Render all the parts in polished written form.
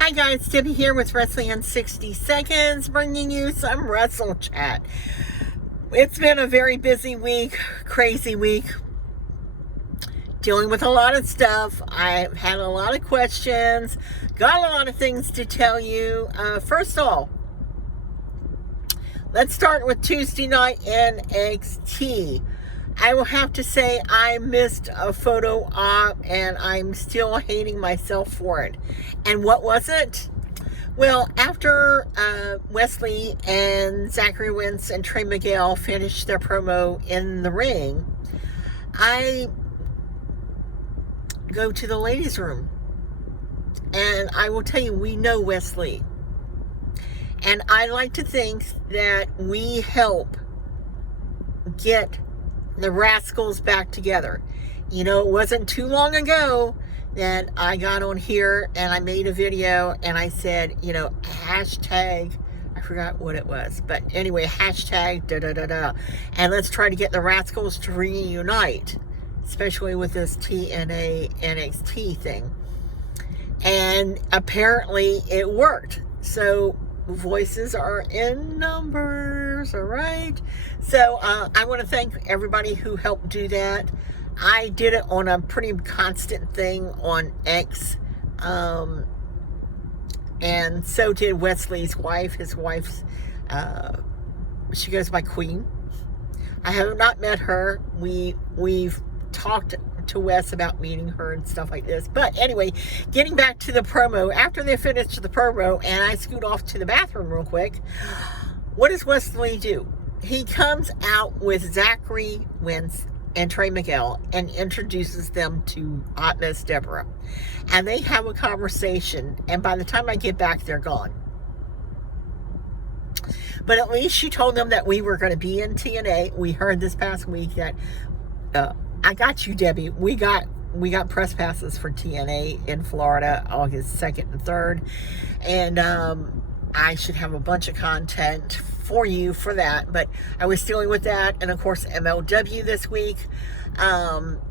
Hi guys, Debbie here with Wrestling in 60 Seconds, bringing you some Wrestle chat. It's been a very busy week, crazy week, dealing with a lot of stuff. I've had a lot of questions, got a lot of things to tell you. First of all, let's start with Tuesday night NXT. I will have to say I missed a photo op and I'm still hating myself for it. And what was it? Well, after Wesley and Zachary Wentz and Trey Miguel finished their promo in the ring, I go to the ladies' room. And I will tell you, we know Wesley. And I like to think that we help get the Rascals back together. You know, it wasn't too long ago that I got on here and I made a video and I said, you know, hashtag, I forgot what it was, but anyway, hashtag da-da-da-da, and let's try to get the Rascals to reunite, especially with this TNA NXT thing. And apparently it worked. So voices are in numbers, all right? So I want to thank everybody who helped do that. I did it on a pretty constant thing on X, and so did Wesley's wife. His wife's, she goes by Queen. I have not met her. We've talked to Wes about meeting her and stuff like this. But anyway, getting back to the promo, after they finished the promo and I scoot off to the bathroom real quick, what does Wesley do? He comes out with Zachary Wentz and Trey Miguel and introduces them to Hot Miss Deborah. And they have a conversation, and by the time I get back, they're gone. But at least she told them that we were going to be in TNA. We heard this past week that I got you, Debbie. We got press passes for TNA in Florida, August 2nd and 3rd. And I should have a bunch of content for you for that. But I was dealing with that. And, of course, MLW this week.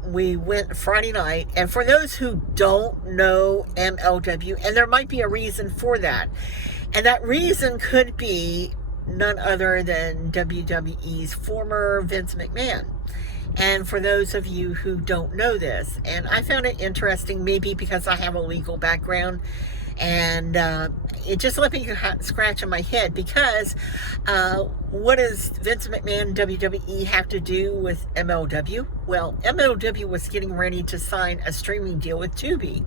We went Friday night. And for those who don't know MLW, and there might be a reason for that. And that reason could be none other than WWE's former Vince McMahon. And for those of you who don't know this, and I found it interesting, maybe because I have a legal background, and it just let me scratch in my head, because what does Vince McMahon WWE have to do with MLW? Well, MLW was getting ready to sign a streaming deal with Tubi.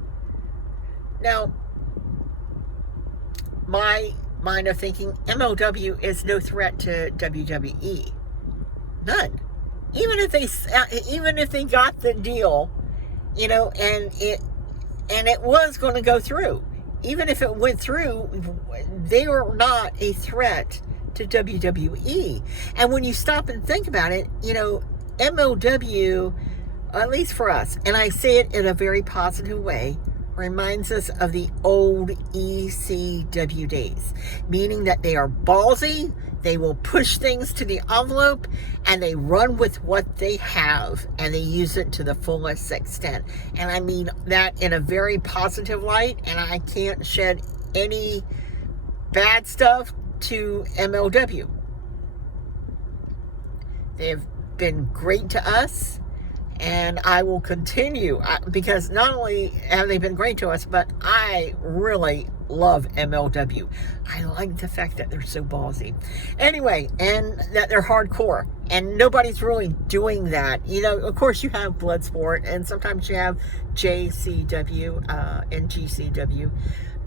Now, my mind of thinking, MLW is no threat to WWE. None. Even if they got the deal, you know, and it was going to go through. Even if it went through, they were not a threat to WWE. And when you stop and think about it, you know, MLW, at least for us, and I say it in a very positive way, reminds us of the old ECW days, meaning that they are ballsy, they will push things to the envelope, and they run with what they have, and they use it to the fullest extent. And I mean that in a very positive light, and I can't shed any bad stuff to MLW. They've been great to us, and I will continue, because not only have they been great to us, but I really love MLW. I like the fact that they're so ballsy. Anyway, and that they're hardcore. And nobody's really doing that. You know, of course you have Bloodsport, and sometimes you have JCW and GCW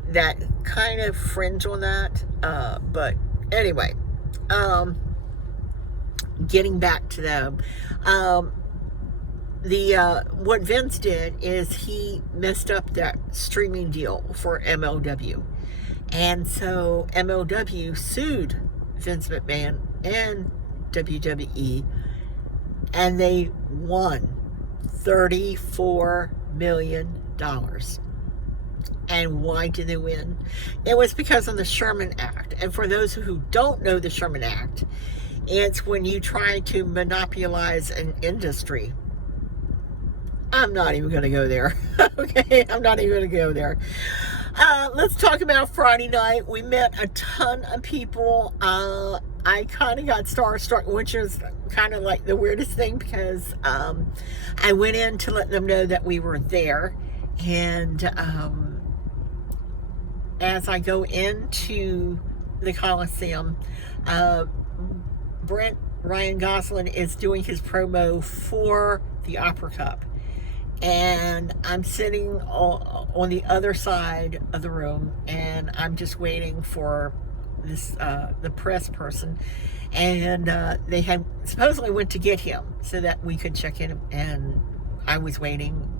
that kind of fringe on that. But anyway, getting back to them. What Vince did is he messed up that streaming deal for MLW. And so MLW sued Vince McMahon and WWE, and they won $34 million. And why did they win? It was because of the Sherman Act. And for those who don't know the Sherman Act, it's when you try to monopolize an industry. I'm not even going to go there. Okay, I'm not even going to go there. Let's talk about Friday night. We met a ton of people. I kind of got starstruck, which is kind of like the weirdest thing because I went in to let them know that we were there. And as I go into the Coliseum, Brent Ryan Gosling is doing his promo for the Opera Cup. And I'm sitting on the other side of the room, and I'm just waiting for this the press person, and they had supposedly went to get him so that we could check in, and I was waiting,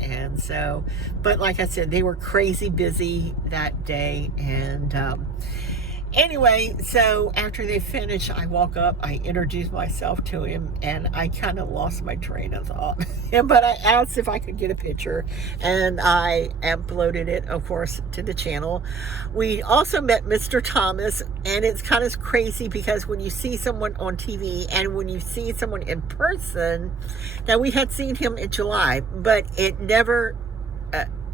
and so, but like I said, they were crazy busy that day, and anyway, so after they finished, I walk up, I introduced myself to him, and I kind of lost my train of thought. But I asked if I could get a picture, and I uploaded it, of course, to the channel. We also met Mr. Thomas, and it's kind of crazy because when you see someone on TV and when you see someone in person, now we had seen him in July, but it never,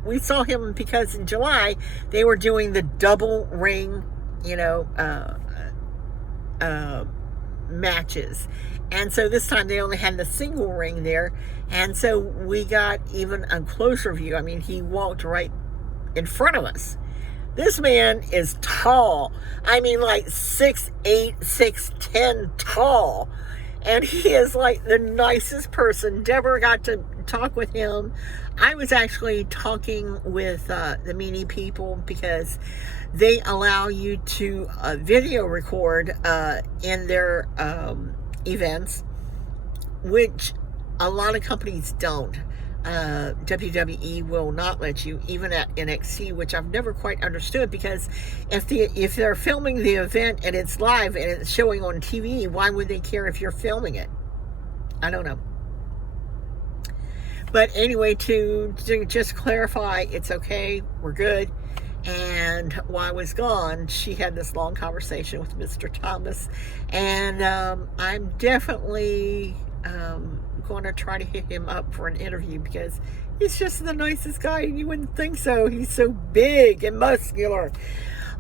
we saw him because in July, they were doing the double ring matches, and so this time they only had the single ring there, and so we got even a closer view. I mean, he walked right in front of us. This man is tall. I mean, like 6'8", 6'10" tall, and he is like the nicest person. Deborah got to talk with him. I was actually talking with the meanie people because they allow you to video record in their events, which a lot of companies don't. WWE will not let you, even at NXT, which I've never quite understood, because if they're filming the event and it's live and it's showing on TV, why would they care if you're filming it? I don't know. But anyway, to just clarify, it's okay, we're good. And while I was gone, she had this long conversation with Mr. Thomas, and I'm definitely going to try to hit him up for an interview because he's just the nicest guy. You wouldn't think so. He's so big and muscular.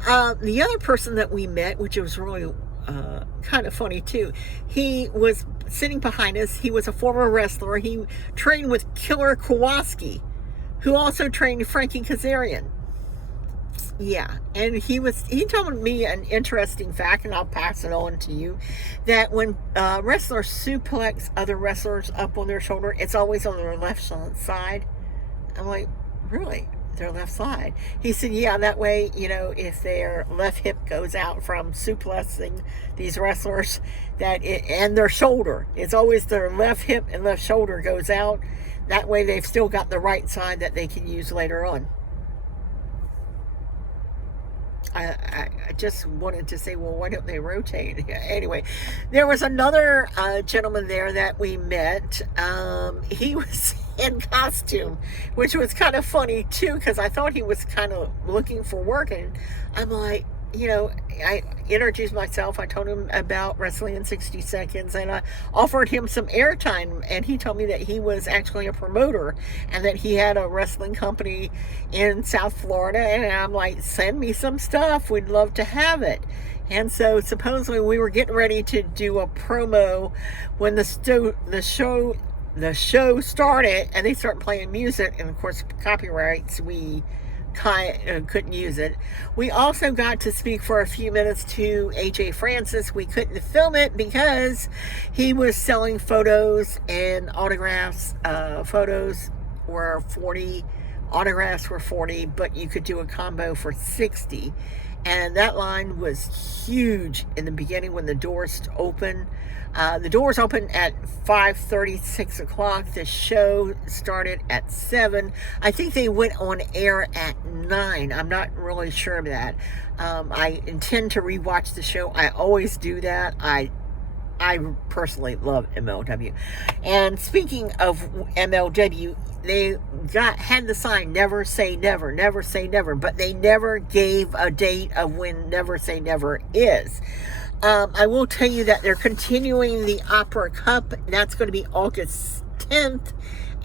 The other person that we met, which was really kind of funny too, he was sitting behind us. He was a former wrestler. He trained with Killer Kowalski, who also trained Frankie Kazarian. Yeah, and he told me an interesting fact, and I'll pass it on to you, that when wrestlers suplex other wrestlers up on their shoulder, it's always on their left side. I'm like, really? Their left side? He said, yeah, that way, if their left hip goes out from suplexing these wrestlers, and their shoulder, it's always their left hip and left shoulder goes out. That way they've still got the right side that they can use later on. I just wanted to say, well, why don't they rotate? Anyway, there was another gentleman there that we met. He was in costume, which was kind of funny too, because I thought he was kind of looking for work, and I'm like, I introduced myself. I told him about Wrestling in 60 Seconds, and I offered him some airtime, and he told me that he was actually a promoter and that he had a wrestling company in South Florida, and I'm like, send me some stuff. We'd love to have it. And so supposedly we were getting ready to do a promo when the show started, and they started playing music, and of course copyrights, we couldn't use it. We also got to speak for a few minutes to AJ Francis. We couldn't film it because he was selling photos and autographs. Photos were $40, autographs were $40, but you could do a combo for $60. And that line was huge in the beginning when the doors opened. The doors opened at 5:30, 6 o'clock. The show started at 7. I think they went on air at 9. I'm not really sure of that. I intend to rewatch the show. I always do that. I personally love MLW. And speaking of MLW, they had the sign, never say never, never say never, but they never gave a date of when Never Say Never is. I will tell you that they're continuing the Opera Cup. That's going to be August 10th.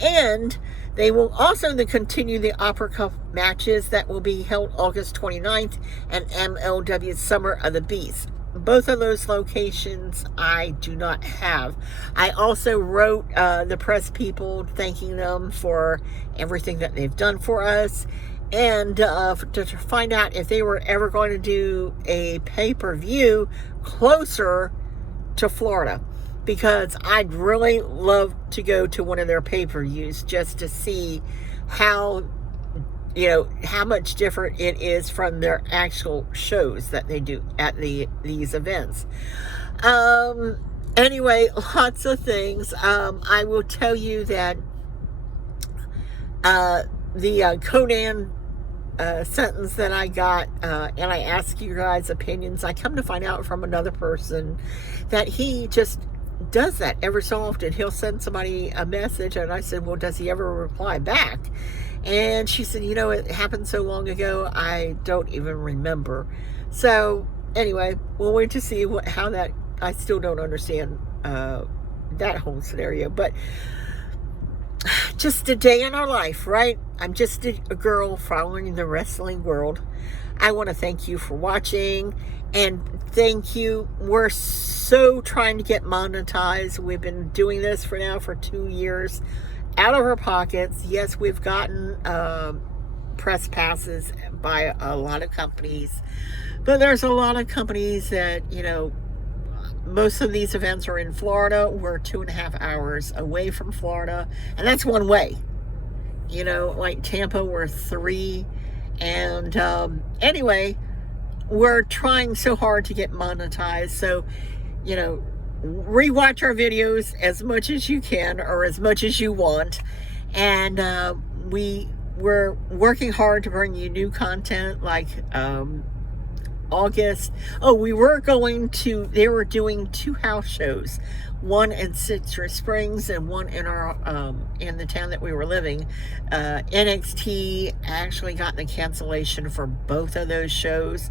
And They will also continue the Opera Cup matches that will be held August 29th and MLW Summer of the Beast. Both of those locations I do not have. I also wrote the press people thanking them for everything that they've done for us, and to find out if they were ever going to do a pay-per-view closer to Florida, because I'd really love to go to one of their pay-per-views just to see how much different it is from their actual shows that they do at these events. Anyway, lots of things. I will tell you that the Conan sentence that I got, and I asked you guys' opinions, I come to find out from another person that he just does that every so often. He'll send somebody a message, and I said, well, does he ever reply back? And she said, it happened so long ago, I don't even remember. So anyway, we'll wait to see how that, I still don't understand that whole scenario, but just a day in our life, right? I'm just a girl following the wrestling world. I want to thank you for watching, and thank you. We're so trying to get monetized. We've been doing this for 2 years out of our pockets. Yes, we've gotten press passes by a lot of companies, but there's a lot of companies that, most of these events are in Florida. We're 2.5 hours away from Florida, and that's one way. Like Tampa, we're 3. And anyway, we're trying so hard to get monetized. So, rewatch our videos as much as you can, or as much as you want. And we're working hard to bring you new content, like August. Oh, they were doing 2 house shows, one in Citrus Springs and one in our in the town that we were living. NXT actually got the cancellation for both of those shows.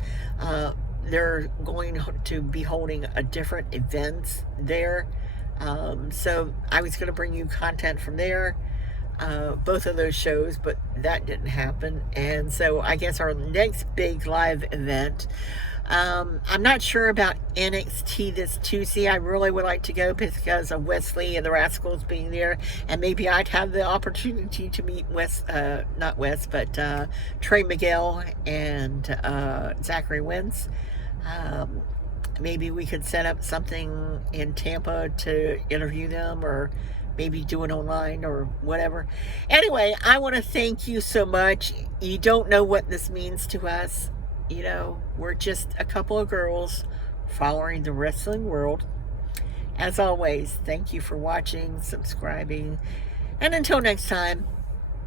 They're going to be holding a different event there. So I was going to bring you content from there, both of those shows, but that didn't happen. And so I guess our next big live event, I'm not sure about NXT this Tuesday. I really would like to go because of Wesley and the Rascals being there, and maybe I'd have the opportunity to meet Trey Miguel and Zachary Wentz. Maybe we could set up something in Tampa to interview them, or maybe do it online or whatever. Anyway, I want to thank you so much. You don't know what this means to us. We're just a couple of girls following the wrestling world. As always, thank you for watching, subscribing, and until next time,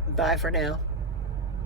bye for now.